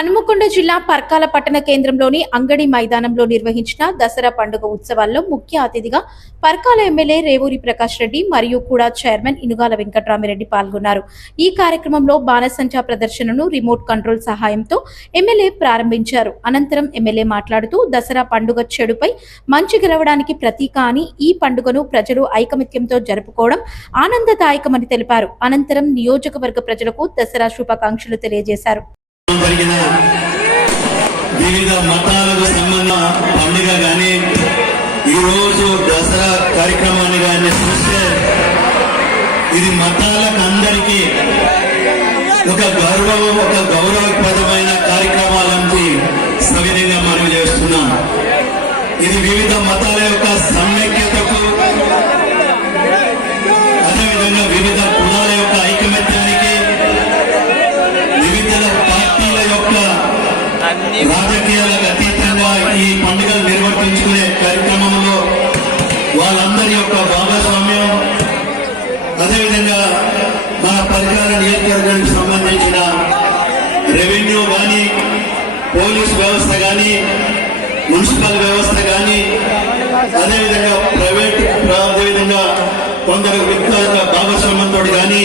హనుమకొండ జిల్లా పర్కాల పట్టణ కేంద్రంలోని అంగడి మైదానంలో నిర్వహించిన దసరా పండుగ ఉత్సవాల్లో ముఖ్య అతిథిగా పర్కాల ఎమ్మెల్యే రేవూరి ప్రకాష్ రెడ్డి మరియు కూడా చైర్మన్ ఇనుగాల వెంకట్రామిరెడ్డి పాల్గొన్నారు. ఈ కార్యక్రమంలో బాణసంచా ప్రదర్శనను రిమోట్ కంట్రోల్ సహాయంతో ఎమ్మెల్యే ప్రారంభించారు. అనంతరం ఎమ్మెల్యే మాట్లాడుతూ దసరా పండుగ చెడుపై మంచి గెలవడానికి ప్రతీక అని ఈ పండుగను ప్రజలు ఐకమత్యంతో జరుపుకోవడం ఆనందదాయకమని తెలిపారు. అనంతరం నియోజకవర్గ ప్రజలకు దసరా శుభాకాంక్షలు తెలియజేశారు. వివిధ మతాలకు సంబంధించిన పండుగ కానీ ఈరోజు దసరా కార్యక్రమాన్ని కానీ చూస్తే ఇది మతాలకు అందరికీ ఒక గౌరవప్రదమైన కార్యక్రమాలని సవిధంగా మనం చేస్తున్నాం. ఇది వివిధ మతాల యొక్క సమైక్యతకు, అదేవిధంగా వివిధ కులాల యొక్క ఐకమత్యానికి, వివిధ పార్టీల యొక్క రాజకీయాలకు అతీతంగా ఈ పండుగలు నిర్వర్తించుకునే కార్యక్రమంలో వాళ్ళందరి యొక్క భాగస్వామ్యం, అదేవిధంగా మన పర్కాల నియోజకవర్గానికి సంబంధించిన రెవెన్యూ కానీ, పోలీస్ వ్యవస్థ కానీ, మున్సిపల్ వ్యవస్థ కానీ, అదేవిధంగా ప్రైవేట్, అదేవిధంగా కొందరు వ్యక్తుల భాగస్వామ్యంతో కానీ